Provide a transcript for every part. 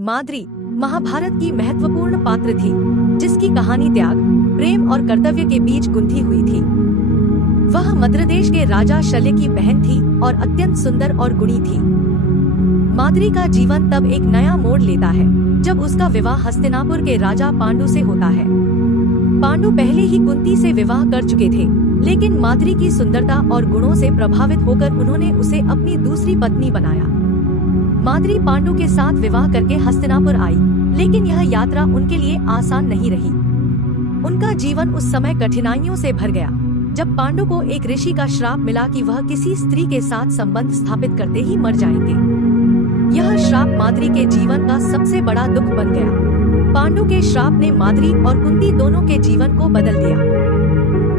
माद्री महाभारत की महत्वपूर्ण पात्र थी, जिसकी कहानी त्याग, प्रेम और कर्तव्य के बीच गुंथी हुई थी। वह मद्र देश के राजा शल्य की बहन थी और अत्यंत सुंदर और गुणी थी। माद्री का जीवन तब एक नया मोड़ लेता है जब उसका विवाह हस्तिनापुर के राजा पांडु से होता है। पांडु पहले ही कुंती से विवाह कर चुके थे, लेकिन माद्री की सुंदरता और गुणों से प्रभावित होकर उन्होंने उसे अपनी दूसरी पत्नी बनाया। माद्री पांडु के साथ विवाह करके हस्तिनापुर आई, लेकिन यह यात्रा उनके लिए आसान नहीं रही। उनका जीवन उस समय कठिनाइयों से भर गया जब पांडु को एक ऋषि का श्राप मिला कि वह किसी स्त्री के साथ संबंध स्थापित करते ही मर जाएंगे। यह श्राप माद्री के जीवन का सबसे बड़ा दुख बन गया। पांडु के श्राप ने माद्री और कुंती दोनों के जीवन को बदल दिया।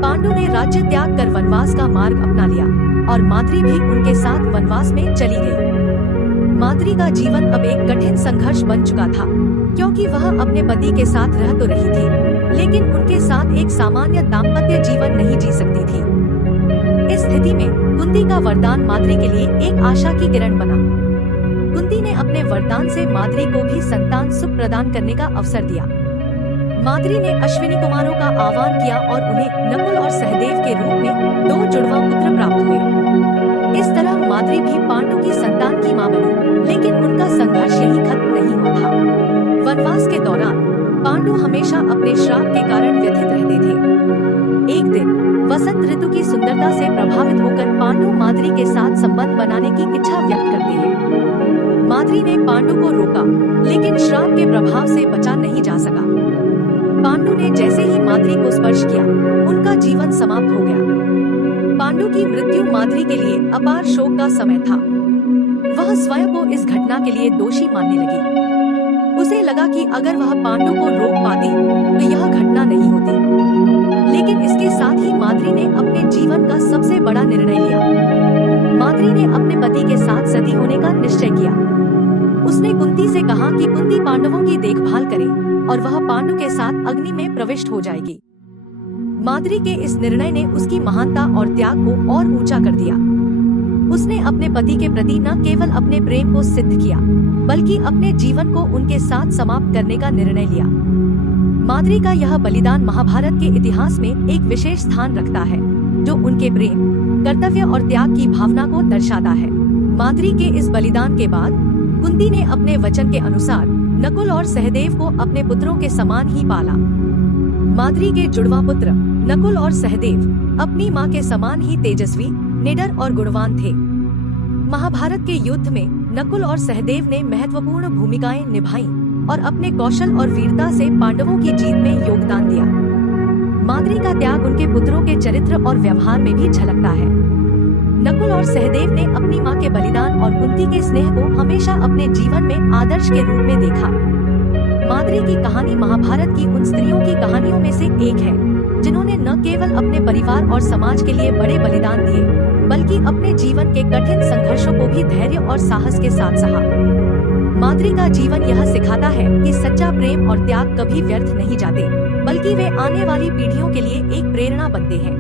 पांडु ने राज्य त्याग कर वनवास का मार्ग अपना लिया और माद्री भी उनके साथ वनवास में चली गई। माद्री का जीवन अब एक कठिन संघर्ष बन चुका था, क्योंकि वह अपने पति के साथ रह तो रही थी, लेकिन उनके साथ एक सामान्य दाम्पत्य जीवन नहीं जी सकती थी। इस स्थिति में कुंती का वरदान माद्री के लिए एक आशा की किरण बना। कुंती ने अपने वरदान से माद्री को भी संतान सुख प्रदान करने का अवसर दिया। माद्री ने अश्विनी कुमारों का आह्वान किया और उन्हें नकुल और सहदेव के रूप में 2 जुड़वा पुत्र प्राप्त हुए। इस तरह माद्री भी पांडु की संतान की मां बनी, लेकिन उनका संघर्ष यही खत्म नहीं हुआ था। वनवास के दौरान पांडु हमेशा अपने श्राप के कारण व्यथित रहते थे। एक दिन वसंत ऋतु की सुंदरता से प्रभावित होकर पांडु माद्री के साथ संबंध बनाने की इच्छा व्यक्त करते हैं। माद्री ने पांडु को रोका, लेकिन श्राप के प्रभाव से बचा नहीं जा सका। पांडु ने जैसे ही माद्री को स्पर्श किया, उनका जीवन समाप्त हो गया। पांडु की मृत्यु माद्री के लिए अपार शोक का समय था। वह स्वयं को इस घटना के लिए दोषी मानने लगी। उसे लगा कि अगर वह पांडु को रोक पाती तो यह घटना नहीं होती। लेकिन इसके साथ ही माद्री ने अपने जीवन का सबसे बड़ा निर्णय लिया। माद्री ने अपने पति के साथ सती होने का निश्चय किया। उसने कुंती से कहा कि कुंती पांडवों की देखभाल करे और वह पांडु के साथ अग्नि में प्रविष्ट हो जाएगी। माद्री के इस निर्णय ने उसकी महानता और त्याग को और ऊंचा कर दिया। उसने अपने पति के प्रति न केवल अपने प्रेम को सिद्ध किया, बल्कि अपने जीवन को उनके साथ समाप्त करने का निर्णय लिया। माद्री का यह बलिदान महाभारत के इतिहास में एक विशेष स्थान रखता है, जो उनके प्रेम, कर्तव्य और त्याग की भावना को दर्शाता है। माद्री के इस बलिदान के बाद कुंती ने अपने वचन के अनुसार नकुल और सहदेव को अपने पुत्रों के समान ही पाला। माद्री के जुड़वा पुत्र नकुल और सहदेव अपनी मां के समान ही तेजस्वी, निडर और गुणवान थे। महाभारत के युद्ध में नकुल और सहदेव ने महत्वपूर्ण भूमिकाएं निभाई और अपने कौशल और वीरता से पांडवों की जीत में योगदान दिया। माद्री का त्याग उनके पुत्रों के चरित्र और व्यवहार में भी झलकता है। नकुल और सहदेव ने अपनी मां के बलिदान और कुंती के स्नेह को हमेशा अपने जीवन में आदर्श के रूप में देखा। माद्री की कहानी महाभारत की उन स्त्रियों की कहानियों में से एक है, जिन्होंने न केवल अपने परिवार और समाज के लिए बड़े बलिदान दिए, बल्कि अपने जीवन के कठिन संघर्षों को भी धैर्य और साहस के साथ सहा। माद्री का जीवन यह सिखाता है कि सच्चा प्रेम और त्याग कभी व्यर्थ नहीं जाते, बल्कि वे आने वाली पीढ़ियों के लिए एक प्रेरणा बनते हैं।